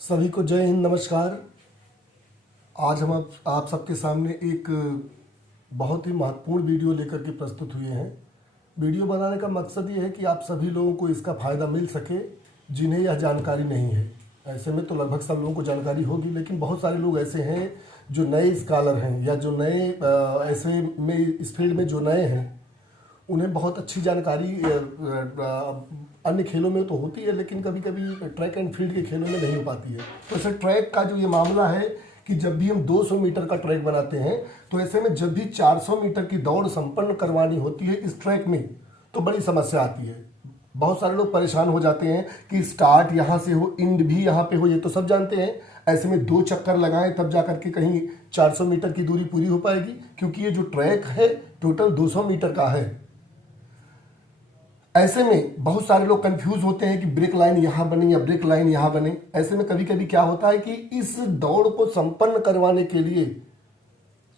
सभी को जय हिंद, नमस्कार। आज हम आप सबके सामने एक बहुत ही महत्वपूर्ण वीडियो लेकर के प्रस्तुत हुए हैं। वीडियो बनाने का मकसद ये है कि आप सभी लोगों को इसका फ़ायदा मिल सके जिन्हें यह जानकारी नहीं है। ऐसे में तो लगभग सब लोगों को जानकारी होगी, लेकिन बहुत सारे लोग ऐसे हैं जो नए स्कॉलर हैं या जो नए ऐसे में इस फील्ड में जो नए हैं, उन्हें बहुत अच्छी जानकारी अन्य खेलों में तो होती है, लेकिन कभी कभी ट्रैक एंड फील्ड के खेलों में नहीं हो पाती है। तो ऐसे ट्रैक का जो ये मामला है कि जब भी हम 200 मीटर का ट्रैक बनाते हैं, तो ऐसे में जब भी 400 मीटर की दौड़ संपन्न करवानी होती है इस ट्रैक में, तो बड़ी समस्या आती है। बहुत सारे लोग परेशान हो जाते हैं कि स्टार्ट यहाँ से हो, इंड भी यहाँ पे हो, ये तो सब जानते हैं। ऐसे में 2 चक्कर लगाएं तब जा करके कहीं 400 मीटर की दूरी पूरी हो पाएगी, क्योंकि ये जो ट्रैक है टोटल 200 मीटर का है। ऐसे में बहुत सारे लोग कंफ्यूज होते हैं कि ब्रेक लाइन यहाँ बने या ब्रेक लाइन यहाँ बने। ऐसे में कभी कभी क्या होता है कि इस दौड़ को संपन्न करवाने के लिए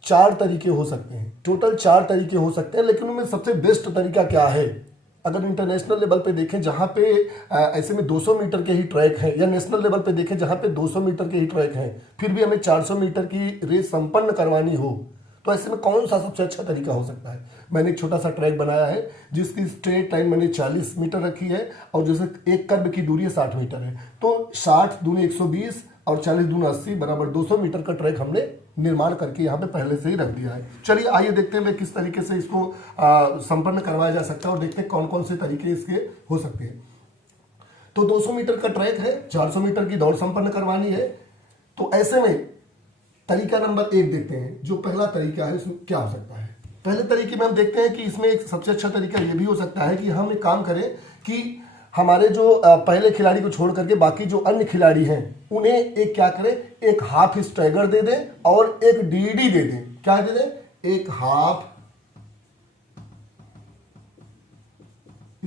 4 तरीके हो सकते हैं, टोटल 4 तरीके हो सकते हैं, लेकिन उनमें सबसे बेस्ट तरीका क्या है? अगर इंटरनेशनल लेवल पे देखें जहाँ पे ऐसे में 200 मीटर के ही ट्रैक है, या नेशनल लेवल पे देखें जहाँ पे 200 मीटर के ही ट्रैक है, फिर भी हमें 400 मीटर की रेस संपन्न करवानी हो, तो ऐसे में कौन सा सबसे अच्छा तरीका हो सकता है? मैंने एक छोटा सा ट्रैक बनाया है जिसकी स्ट्रेट लाइन मैंने 40 मीटर रखी है, और जैसे एक कर्व की दूरी है 60 मीटर है, तो 60 दूनी 120 और 40 दूनी 80 बराबर 200 मीटर का ट्रैक हमने निर्माण करके यहाँ पे पहले से ही रख दिया है। चलिए आइए देखते हैं किस तरीके से इसको संपन्न करवाया जा सकता है, और देखते हैं कौन कौन से तरीके इसके हो सकते हैं। तो 200 मीटर का ट्रैक है, 400 मीटर की दौड़ संपन्न करवानी है। तो ऐसे में तरीका नंबर 1 देखते हैं। जो पहला तरीका है इसमें क्या हो सकता है? पहले तरीके में हम देखते हैं कि इसमें एक सबसे अच्छा तरीका यह भी हो सकता है कि हम एक काम करें कि हमारे जो पहले खिलाड़ी को छोड़ करके बाकी जो अन्य खिलाड़ी हैं उन्हें एक क्या करें, एक हाफ स्टैगर दे दें और एक डीडी दे दें। क्या दे दें? एक हाफ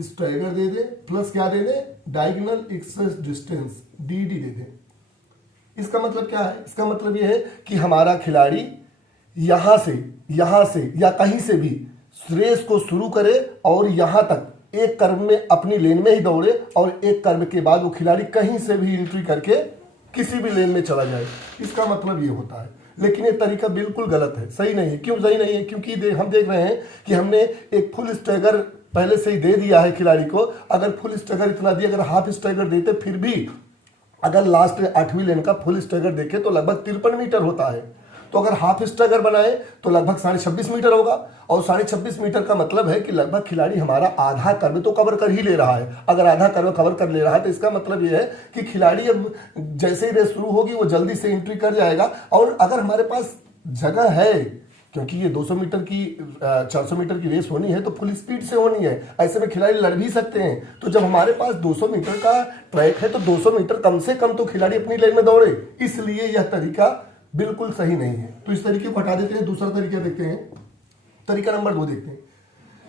स्टैगर दे दें प्लस क्या दे दें, डायगोनल एक्सेस डिस्टेंस डीडी दे दें। इसका मतलब क्या है? इसका मतलब यह है कि हमारा खिलाड़ी यहां से या कहीं से भी रेस को शुरू करे और यहां तक एक कर्व में अपनी लेन में ही दौड़े, और एक कर्व के बाद वो खिलाड़ी कहीं से भी एंट्री करके किसी भी लेन में चला जाए। इसका मतलब ये होता है। लेकिन ये तरीका बिल्कुल गलत है, सही नहीं है। क्यों सही नहीं है? क्योंकि हम देख रहे हैं कि हमने एक फुल स्टैगर पहले से ही दे दिया है खिलाड़ी को। अगर फुल स्टैगर इतना दिया, अगर हाफ स्टैगर देते फिर भी अगर लास्ट 8वीं लेन का फुल स्टैगर देखे तो लगभग 53 मीटर होता है। तो अगर हाफ स्टैगर बनाए तो लगभग 26.5 मीटर होगा, और 26.5 मीटर का मतलब है कि लगभग खिलाड़ी हमारा आधा कर्व तो कवर कर ही ले रहा है। अगर आधा कर्व कवर कर ले रहा है तो इसका मतलब यह है कि खिलाड़ी अब जैसे ही रेस शुरू होगी वो जल्दी से एंट्री कर जाएगा। और अगर हमारे पास जगह है, क्योंकि ये 200 मीटर की 400 मीटर की रेस होनी है तो फुल स्पीड से होनी है, ऐसे में खिलाड़ी लड़ भी सकते हैं। तो जब हमारे पास 200 मीटर का ट्रैक है तो 200 मीटर कम से कम तो खिलाड़ी अपनी लेन में दौड़े, इसलिए यह तरीका बिल्कुल सही नहीं है। तो इस तरीके को हटा देते हैं, दूसरा तरीका देखते हैं। तरीका नंबर 2 देखते हैं।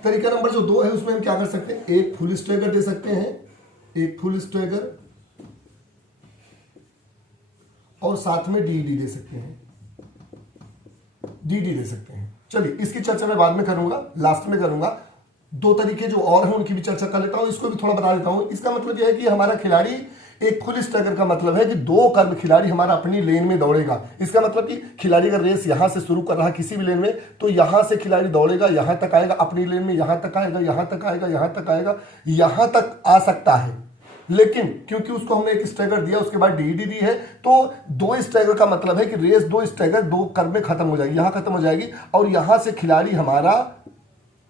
तरीका नंबर जो 2 है उसमें हम क्या कर सकते हैं, एक फुल स्टैगर दे सकते हैं, एक फुल स्टैगर और साथ में डीडी दे सकते हैं, डीडी दे सकते हैं। चलिए इसकी चर्चा मैं बाद में करूंगा, लास्ट में करूंगा। 2 तरीके जो और हैं उनकी भी चर्चा कर लेता हूं, इसको भी थोड़ा बता देता हूं। इसका मतलब यह है कि हमारा खिलाड़ी एक फुल स्टैगर का मतलब है कि 2 कर्व खिलाड़ी हमारा अपनी लेन में दौड़ेगा। इसका मतलब कि खिलाड़ी अगर रेस यहां से शुरू कर रहा है किसी भी लेन में, तो यहां से खिलाड़ी दौड़ेगा, यहां तक आएगा अपनी लेन में, यहां तक आएगा, यहां तक आएगा, यहां तक आएगा, यहां तक आ सकता है। लेकिन क्योंकि उसको हमने एक स्टैगर दिया, उसके बाद डीडी दी है, तो 2 स्टैगर का मतलब है कि रेस 2 स्टैगर 2 कर्व में खत्म हो जाएगी, यहां खत्म हो जाएगी, और यहां से खिलाड़ी हमारा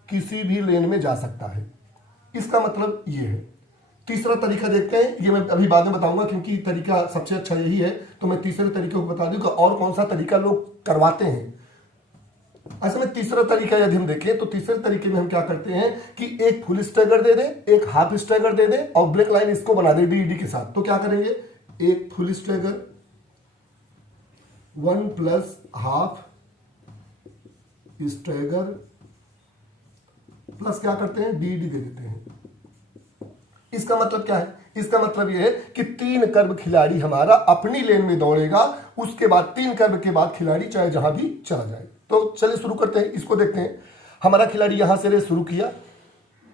किसी भी लेन में जा सकता है। इसका मतलब ये है। तीसरा तरीका देखते हैं, ये मैं अभी बाद में बताऊंगा क्योंकि तरीका सबसे अच्छा यही है, तो मैं तीसरे तरीके को बता दूंगा और कौन सा तरीका लोग करवाते हैं। ऐसे में तीसरा तरीका यदि हम देखें तो तीसरे तरीके में हम क्या करते हैं कि एक फुल स्टैगर दे दें, एक हाफ स्टैगर दे दें और ब्रेक लाइन इसको बना दें डीडी के साथ। तो क्या करेंगे, एक फुल स्टैगर 1 प्लस हाफ स्टैगर प्लस क्या करते हैं, डीडी दे देते हैं। इसका मतलब क्या है? इसका मतलब यह है कि 3 कर्व खिलाड़ी हमारा अपनी लेन में दौड़ेगा, उसके बाद 3 कर्व के बाद खिलाड़ी चाहे जहां भी चला जाए। तो चलिए शुरू करते हैं, इसको देखते हैं। हमारा खिलाड़ी यहां से रेस शुरू किया,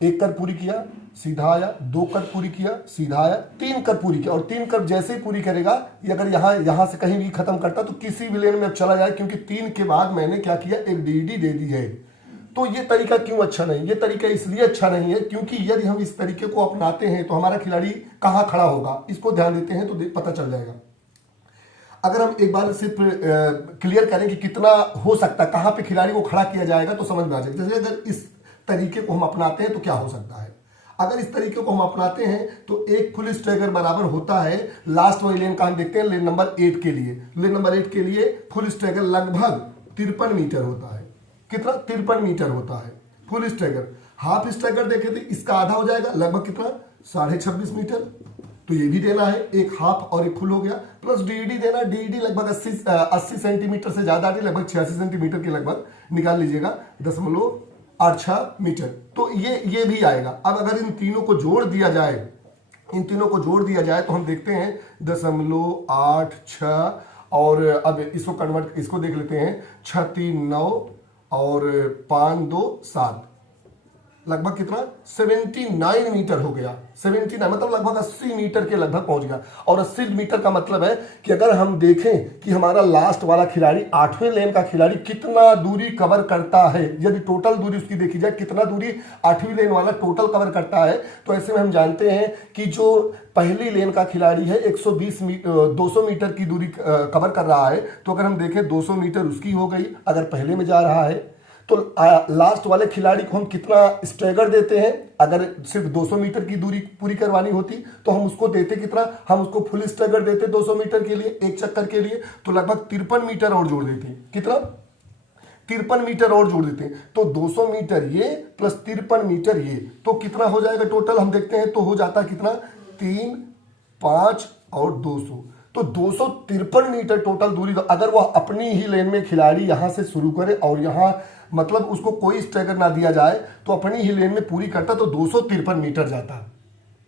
1 कर्व पूरी किया सीधा आया, 2 कर्व पूरी किया सीधा आया, 3 कर्व पूरी किया, और 3 कर्व जैसे ही पूरी करेगा ये अगर यहां से कहीं भी खत्म करता तो किसी भी लेन में अब चला जाए, क्योंकि 3 के बाद मैंने क्या किया, एक डीडी दे दी है। तो ये तरीका क्यों अच्छा नहीं? ये तरीका इसलिए अच्छा नहीं है क्योंकि यदि हम इस तरीके को अपनाते हैं तो हमारा खिलाड़ी कहां खड़ा होगा, इसको ध्यान देते हैं तो पता चल जाएगा। अगर हम एक बार सिर्फ क्लियर करें कि कितना हो सकता है, कहां पे खिलाड़ी को खड़ा किया जाएगा, तो समझ में आ जाएगा। जैसे अगर इस तरीके को हम अपनाते हैं तो क्या हो सकता है, अगर इस तरीके को हम अपनाते हैं तो एक फुल स्ट्राइकर बराबर होता है, लास्ट वाली लेन का हम देखते हैं लेन नंबर 8 के लिए। लेन नंबर 8 के लिए फुल स्ट्राइकर लगभग 53 मीटर होता है। कितना? 53 मीटर होता है फुल स्ट्राइकर। हाफ स्ट्राइकर देखे थे, इसका आधा हो जाएगा, लगभग कितना, 26.5 मीटर। तो ये भी देना है, एक हाफ और एक फुल हो गया, प्लस डीडी देना। डीडी लगभग 80 सेंटीमीटर से ज्यादा आती है, लगभग 86 सेंटीमीटर के लगभग निकाल लीजिएगा, 0.86 मीटर। तो ये भी आएगा। अब अगर इन तीनों को जोड़ दिया जाए, इन तीनों को जोड़ दिया जाए तो हम देखते हैं 0.86, और अब इसको कन्वर्ट, इसको देख लेते हैं, 6 3 9 और 5 2 7, लगभग कितना, 79 मीटर हो गया। 79 मतलब लगभग 80 मीटर के लगभग पहुंच गया। और 80 मीटर का मतलब है कि अगर हम देखें कि हमारा लास्ट वाला खिलाड़ी, 8वें लेन का खिलाड़ी कितना दूरी कवर करता है, यदि टोटल दूरी उसकी देखी जाए, कितना दूरी 8वीं लेन वाला टोटल कवर करता है, तो ऐसे में हम जानते हैं कि जो पहली लेन का खिलाड़ी है 200 मीटर की दूरी कवर कर रहा है। तो अगर हम देखें 200 मीटर उसकी हो गई, अगर पहले में जा रहा है तो लास्ट वाले खिलाड़ी को हम कितना स्ट्रैगर देते हैं। अगर सिर्फ 200 मीटर की दूरी पूरी करवानी होती तो हम उसको देते कितना, हम उसको फुल स्ट्रैगर देते 200 मीटर के लिए, एक चक्कर के लिए, तो लगभग 53 मीटर और जोड़ देते। कितना? 53 मीटर और जोड़ देते। तो 200 मीटर ये प्लस 53 मीटर ये, तो कितना हो जाएगा टोटल, हम देखते हैं तो हो जाता है कितना, 3 5 और 200, तो 253 मीटर टोटल दूरी। अगर वह अपनी ही लेन में खिलाड़ी यहां से शुरू करे और यहां मतलब उसको कोई स्ट्राइकर ना दिया जाए तो अपनी ही लेन में पूरी करता तो 253 मीटर जाता।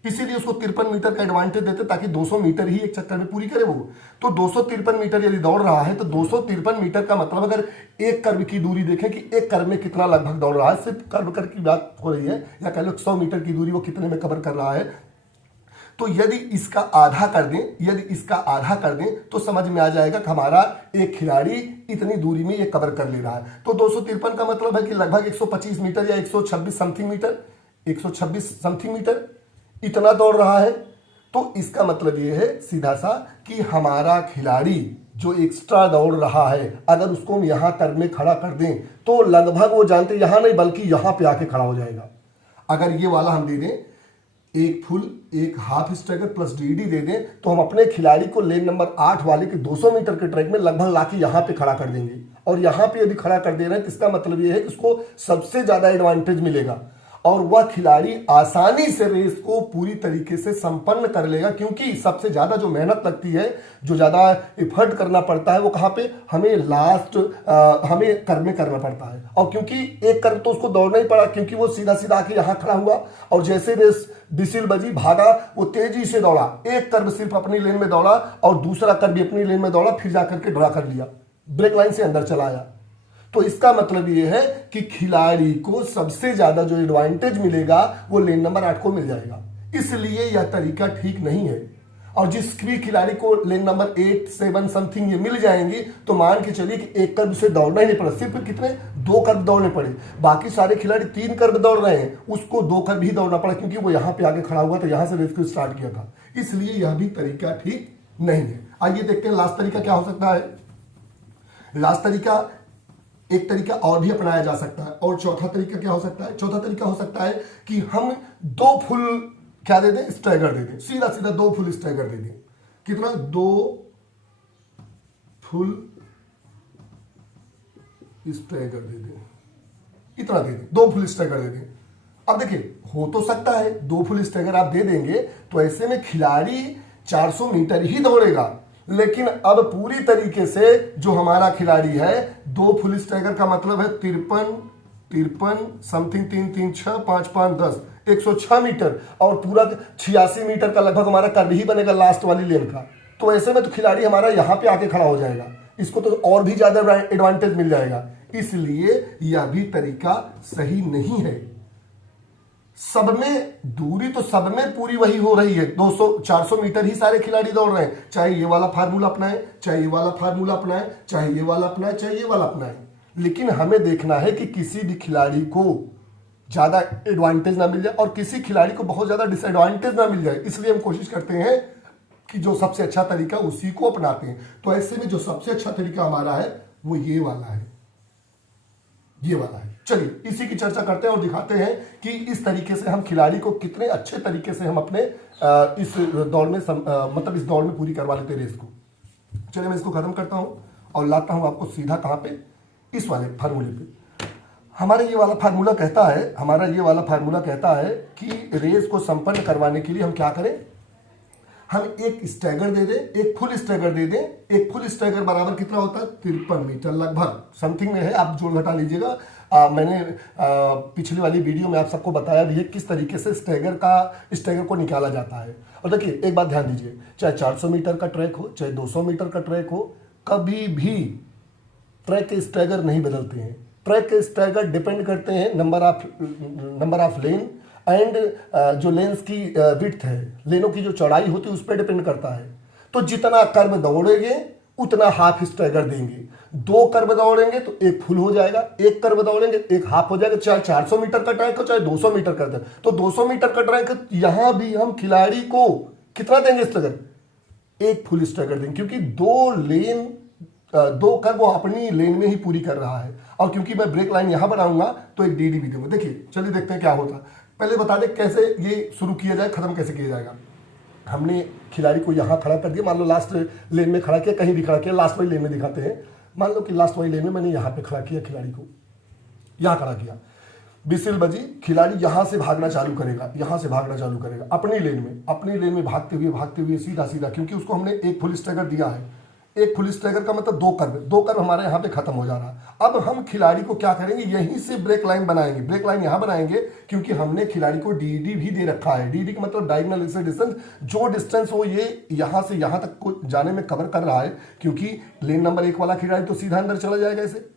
इसीलिए उसको 53 मीटर का एडवांटेज देते ताकि 200 मीटर ही एक चक्कर में पूरी करे वो। तो 253 मीटर यदि दौड़ रहा है तो 253 मीटर का मतलब अगर एक कर्व की दूरी देखें कि एक कर्व में कितना लगभग दौड़ रहा है, सिर्फ कर्व कर की बात हो रही है, या कह लो 100 मीटर की दूरी वो कितने में कवर कर रहा है। तो यदि इसका आधा कर दें, यदि इसका आधा कर दें तो समझ में आ जाएगा कि हमारा एक खिलाड़ी इतनी दूरी में ये कवर कर ले रहा है। तो 253 का मतलब है कि लगभग 125 मीटर या 126 समथिंग मीटर, 126 समथिंग मीटर इतना दौड़ रहा है। तो इसका मतलब ये है सीधा सा कि हमारा खिलाड़ी जो एक्स्ट्रा दौड़ रहा है, अगर उसको हम यहां कर्व में खड़ा कर दें तो लगभग वो जानते यहां नहीं बल्कि यहां पे आके खड़ा हो जाएगा। अगर ये वाला हम दे दें, एक फुल एक हाफ स्ट्राइकर प्लस डीडी दे दें, तो हम अपने खिलाड़ी को लेन नंबर 8 वाले के 200 मीटर के ट्रैक में लगभग लाके यहां पे खड़ा कर देंगे। और यहां पे यदि खड़ा कर दे रहे हैं तो इसका मतलब यह है कि उसको सबसे ज्यादा एडवांटेज मिलेगा और वह खिलाड़ी आसानी से रेस को पूरी तरीके से संपन्न कर लेगा, क्योंकि सबसे ज्यादा जो मेहनत लगती है, जो ज्यादा एफर्ट करना पड़ता है, वो कहां पे, हमें लास्ट हमें कर्व में करना पड़ता है। और क्योंकि एक कर्व तो उसको दौड़ना ही पड़ा, क्योंकि वो सीधा सीधा आके यहां खड़ा हुआ और जैसे रेस बिसिल बजी भागा, वो तेजी से दौड़ा, एक कर्व सिर्फ अपनी लेन में दौड़ा और दूसरा कर्व भी अपनी लेन में दौड़ा, फिर जाकर के ड्रा कर लिया, ब्रेक लाइन से अंदर चला आया। तो इसका मतलब यह है कि खिलाड़ी को सबसे ज्यादा जो एडवांटेज मिलेगा वो लेन नंबर 8 को मिल जाएगा। इसलिए यह तरीका ठीक नहीं है। और जिस भी खिलाड़ी को लेन नंबर 8 7 समथिंग ये मिल जाएंगी तो मान के चलिए कि एक कर्व से दौड़ना ही नहीं पड़ा, सिर्फ कितने 2 कर्व दौड़ने पड़े। बाकी सारे खिलाड़ी 3 कर्व दौड़ रहे हैं, उसको 2 कर्व ही दौड़ना पड़ा, क्योंकि वो यहां पे आगे खड़ा हुआ तो यहां से रेस को स्टार्ट किया था। इसलिए यह भी तरीका ठीक नहीं है। आइए देखते हैं लास्ट तरीका क्या हो सकता है। लास्ट तरीका, एक तरीका और भी अपनाया जा सकता है। और चौथा तरीका क्या हो सकता है? चौथा तरीका हो सकता है कि हम 2 फुल क्या दे दें, स्ट्राइकर दे दें, सीधा सीधा 2 फुल स्ट्राइकर दे दें। कितना? 2 फुल स्ट्राइकर दे दें, इतना दे दें, 2 फुल स्ट्राइकर दे दें। अब देखिए हो तो सकता है 2 फुल स्ट्राइकर आप दे देंगे तो ऐसे में खिलाड़ी 400 मीटर ही दौड़ेगा, लेकिन अब पूरी तरीके से जो हमारा खिलाड़ी है 2 फुल स्ट्राइकर का मतलब है 53 समथिंग, 3 3 6 5 5 10 106 मीटर और पूरा 86 मीटर का लगभग हमारा कर्व ही बनेगा लास्ट वाली लेन का। तो ऐसे में तो खिलाड़ी हमारा यहां पे आके खड़ा हो जाएगा, इसको तो और भी ज्यादा एडवांटेज मिल जाएगा। इसलिए यह भी तरीका सही नहीं है। सब में दूरी तो सब में पूरी वही हो रही है, 200-400 मीटर ही सारे खिलाड़ी दौड़ रहे हैं, चाहे ये वाला फार्मूला अपनाए, चाहे ये वाला फार्मूला अपनाए, चाहे ये वाला अपनाए, चाहे ये वाला अपनाए। लेकिन हमें देखना है कि किसी भी खिलाड़ी को ज्यादा एडवांटेज ना मिल जाए और किसी खिलाड़ी को बहुत ज्यादा डिसएडवांटेज ना मिल जाए, इसलिए हम कोशिश करते हैं कि जो सबसे अच्छा तरीका उसी को अपनाते हैं। तो ऐसे में जो सबसे अच्छा तरीका हमारा है वो ये वाला है, ये वाला है। चलिए इसी की चर्चा करते हैं और दिखाते हैं कि इस तरीके से हम खिलाड़ी को कितने अच्छे तरीके से हम अपने इस दौड़ में मतलब इस दौड़ में पूरी करवा लेते हैं रेस को। चलिए मैं इसको खत्म करता हूं और लाता हूं आपको सीधा कहां पे, इस वाले फार्मूले पे। हमारा ये वाला फार्मूला कहता है, हमारा ये वाला फार्मूला कहता है कि रेस को संपन्न करवाने के लिए हम क्या करें, हम एक स्टैगर दे दें, एक फुल स्टैगर दे दें। एक फुल स्टैगर बराबर कितना होता है, 53 मीटर लगभग समथिंग में है, आप जोड़ घटा लीजिएगा। मैंने पिछली वाली वीडियो में आप सबको बताया भी है किस तरीके से स्टैगर को निकाला जाता है। और देखिए एक बात ध्यान दीजिए, चाहे 400 मीटर का ट्रैक हो, चाहे 200 मीटर का ट्रैक हो, कभी भी ट्रैक के स्टैगर नहीं बदलते हैं। ट्रैक के स्टैगर डिपेंड करते हैं नंबर ऑफ लेन एंड जो लेंस की विड्थ है, लेनों की जो चौड़ाई होती है उस पर डिपेंड करता है। तो जितना कर्व दौड़ेंगे उतना हाफ स्टैगर देंगे। 2 कर्व दौड़ेंगे तो एक फुल हो जाएगा, 1 कर्व दौड़ेंगे एक हाफ हो जाएगा, चाहे 400 मीटर का ट्रैक हो चाहे 200 मीटर का ट्रैक। तो 200 मीटर का ट्रैक है, यहां भी हम खिलाड़ी को कितना देंगे स्टैगर, एक फुल स्टैगर देंगे, क्योंकि 2 कर्व वो अपनी लेन में ही पूरी कर रहा है। और क्योंकि मैं ब्रेक लाइन यहां बनाऊंगा तो एक डीडी भी दूंगा। देखिए चलिए देखते हैं क्या होता है। पहले बता दें कैसे ये शुरू किया जाए, खत्म कैसे किया जाएगा। हमने खिलाड़ी को यहां खड़ा कर दिया, मान लो लास्ट लेन में खड़ा किया, कहीं भी खड़ा किया, लास्ट वाली लेन में दिखाते हैं। मान लो कि लास्ट वाली लेन में मैंने यहां पे खड़ा किया, खिलाड़ी को यहां खड़ा किया, बिसिल बजी, खिलाड़ी यहां से भागना चालू करेगा, यहां से भागना चालू करेगा अपनी लेन में भागते हुए सीधा सीधा, क्योंकि उसको हमने एक फुल स्टैगर दिया है। एक फुल स्टैगर का मतलब 2 कर्व हमारे यहाँ पे खत्म हो जा रहा है। अब हम खिलाड़ी को क्या करेंगे, यहीं से ब्रेक लाइन बनाएंगे। ब्रेक लाइन यहाँ बनाएंगे क्योंकि हमने खिलाड़ी को डीडी भी दे रखा है। डीडी का मतलब डायगोनल एक्सेस डिस्टेंस, जो डिस्टेंस हो ये यहाँ से यहाँ तक को जाने में कवर कर रहा है, क्योंकि लेन नंबर 1 वाला खिलाड़ी तो सीधा अंदर चला जाएगा ऐसे,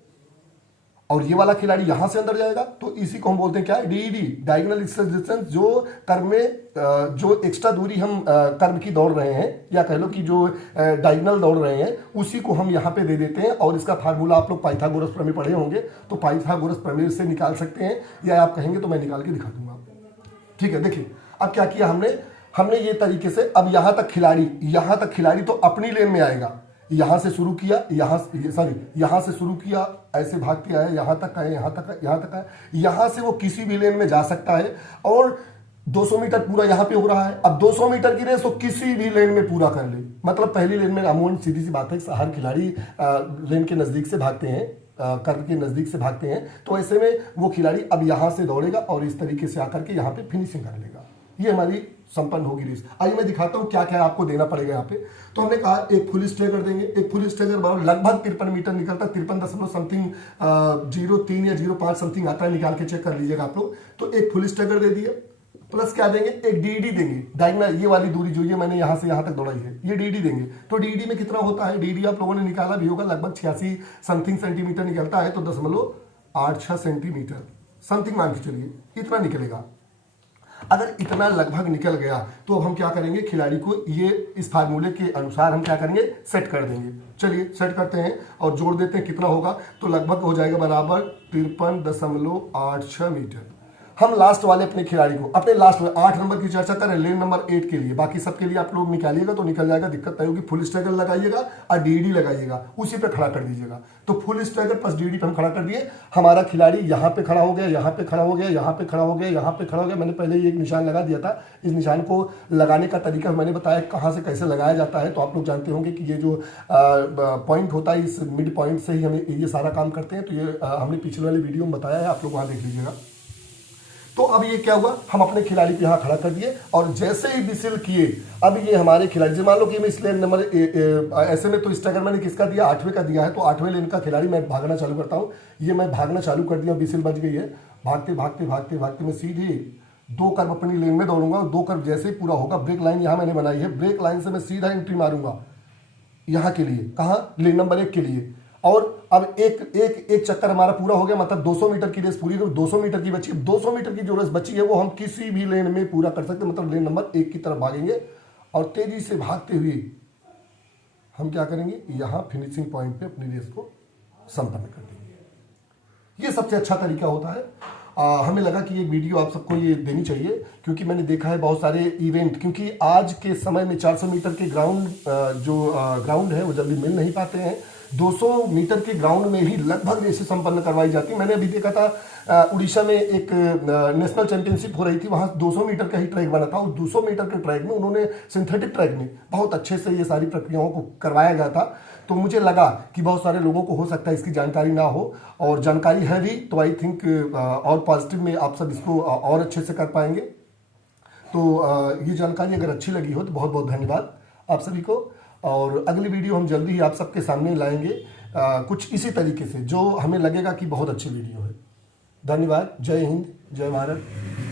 और ये वाला खिलाड़ी यहां से अंदर जाएगा। तो इसी को हम बोलते हैं क्या, डीडी, डायगोनल एक्सेस डिस्टेंस। जो कर्व में जो एक्स्ट्रा दूरी हम कर्व की दौड़ रहे हैं, या कह लो कि जो डायगोनल दौड़ रहे हैं, उसी को हम यहाँ पे दे देते हैं। और इसका फार्मूला आप लोग पाइथागोरस प्रमेय पढ़े होंगे, तो पाइथागोरस प्रमेय से निकाल सकते हैं, या आप कहेंगे तो मैं निकाल के दिखा दूंगा। ठीक है, देखिए अब क्या किया हमने ये तरीके से, अब यहां तक खिलाड़ी तो अपनी लेन में आएगा। यहां से शुरू किया, यहां से शुरू किया, ऐसे भागते आए, यहां तक आए, यहां तक आए, यहां से वो किसी भी लेन में जा सकता है। और 200 मीटर पूरा यहां पे हो रहा है। अब 200 मीटर की रेस वो किसी भी लेन में पूरा कर ले, मतलब पहली लेन में अमूमन सीधी सी बात है, हर खिलाड़ी लेन के नजदीक से भागते हैं, कर्व के नजदीक से भागते हैं। तो ऐसे में वो खिलाड़ी अब यहां से दौड़ेगा और इस तरीके से आकर के यहाँ पे फिनिशिंग कर लेगा। ये हमारी संपन्न होगी रेस। आइए मैं दिखाता हूं क्या क्या आपको देना पड़ेगा यहाँ पे। तो हमने कहा एक फुल स्टैगर देंगे, एक फुल स्टैगर बराबर लगभग 53 मीटर निकलता है, 53 दशमलव समथिंग 03 या 05 समथिंग आता है, निकाल के चेक कर लीजिएगा आप लोग। तो एक फुल स्टैगर दे दिया, प्लस क्या देंगे, एक डीडी देंगे, डायगोनल ये वाली दूरी जो ये मैंने यहां से यहां तक दौड़ाई है, ये डीडी देंगे। तो डीडी में कितना होता है, डीडी आप लोगों ने निकाला भी होगा, लगभग 86 समथिंग सेंटीमीटर निकलता है। तो 0.86 सेंटीमीटर समथिंग मान के चलिए, इतना निकलेगा। अगर इतना लगभग निकल गया तो अब हम क्या करेंगे, खिलाड़ी को ये इस फार्मूले के अनुसार हम क्या करेंगे, सेट कर देंगे। चलिए सेट करते हैं और जोड़ देते हैं, कितना होगा, तो लगभग हो जाएगा बराबर 53.86 मीटर। हम लास्ट वाले अपने खिलाड़ी को, अपने लास्ट में 8 नंबर की चर्चा करें, लेन नंबर 8 के लिए, बाकी सबके लिए आप लोग निकालिएगा तो निकल जाएगा, दिक्कत नहीं होगी। फुल स्टैगर लगाइएगा और डीडी लगाइएगा, उसी पे खड़ा कर दीजिएगा। तो फुल स्टैगर प्लस डीडी पे हम खड़ा कर दिए। हमारा खिलाड़ी यहाँ पे खड़ा हो गया, यहाँ पे खड़ा हो गया, यहाँ पे खड़ा हो गया, यहाँ पे खड़ा हो गया। मैंने पहले ये एक निशान लगा दिया था, इस निशान को लगाने का तरीका मैंने बताया कहाँ से कैसे लगाया जाता है। तो आप लोग जानते होंगे कि ये जो पॉइंट होता है, इस मिड पॉइंट से ही हम ये सारा काम करते हैं। तो ये हमने पिछले वाली वीडियो में बताया है, आप लोग वहाँ देख लीजिएगा। तो अब ये क्या हुआ, हम अपने खिलाड़ी को यहाँ खड़ा कर दिए और जैसे ही विसिल किए, अब ये हमारे खिलाड़ी, जैसे मान लो कि मैं इस लेन नंबर ऐसे में, तो स्टैगर मैंने किसका दिया, 8वें का दिया है। तो 8वें लेन का खिलाड़ी मैं भागना चालू करता हूँ। ये मैं भागना चालू कर दिया, विसिल बज गई है। भागते भागते भागते भागते मैं सीधे 2 कर्व अपनी लेन में दौड़ूंगा। 2 कर्व जैसे ही पूरा होगा, ब्रेक लाइन यहाँ मैंने बनाई है, ब्रेक लाइन से मैं सीधा एंट्री मारूंगा यहाँ के लिए, कहाँ, लेन नंबर 1 के लिए। और अब एक चक्कर हमारा पूरा हो गया, मतलब 200 मीटर की रेस पूरी, 200 मीटर की बची, 200 मीटर की जो रेस बची है वो हम किसी भी लेन में पूरा कर सकते हैं, मतलब लेन नंबर 1 की तरफ भागेंगे और तेजी से भागते हुए हम क्या करेंगे, यहां फिनिशिंग पॉइंट पे अपनी रेस को संपन्न कर देंगे। ये सबसे अच्छा तरीका होता है। हमें लगा कि ये वीडियो आप सबको ये देनी चाहिए, क्योंकि मैंने देखा है बहुत सारे इवेंट, क्योंकि आज के समय में 400 मीटर के ग्राउंड है वो जल्दी मिल नहीं पाते हैं। 200 मीटर के ग्राउंड में ही लगभग रेसें संपन्न करवाई जाती। मैंने अभी देखा था उड़ीसा में एक नेशनल चैंपियनशिप हो रही थी, वहां 200 मीटर का ही ट्रैक बना था। उस 200 मीटर के ट्रैक में उन्होंने सिंथेटिक ट्रैक में बहुत अच्छे से ये सारी प्रक्रियाओं को करवाया गया था। तो मुझे लगा कि बहुत सारे लोगों को हो सकता है इसकी जानकारी ना हो, और जानकारी है भी, तो आई थिंक और पॉजिटिव में आप सब इसको और अच्छे से कर पाएंगे। तो ये जानकारी अगर अच्छी लगी हो तो बहुत बहुत धन्यवाद आप सभी को, और अगली वीडियो हम जल्दी ही आप सबके सामने लाएंगे कुछ इसी तरीके से, जो हमें लगेगा कि बहुत अच्छी वीडियो है। धन्यवाद। जय हिंद, जय भारत।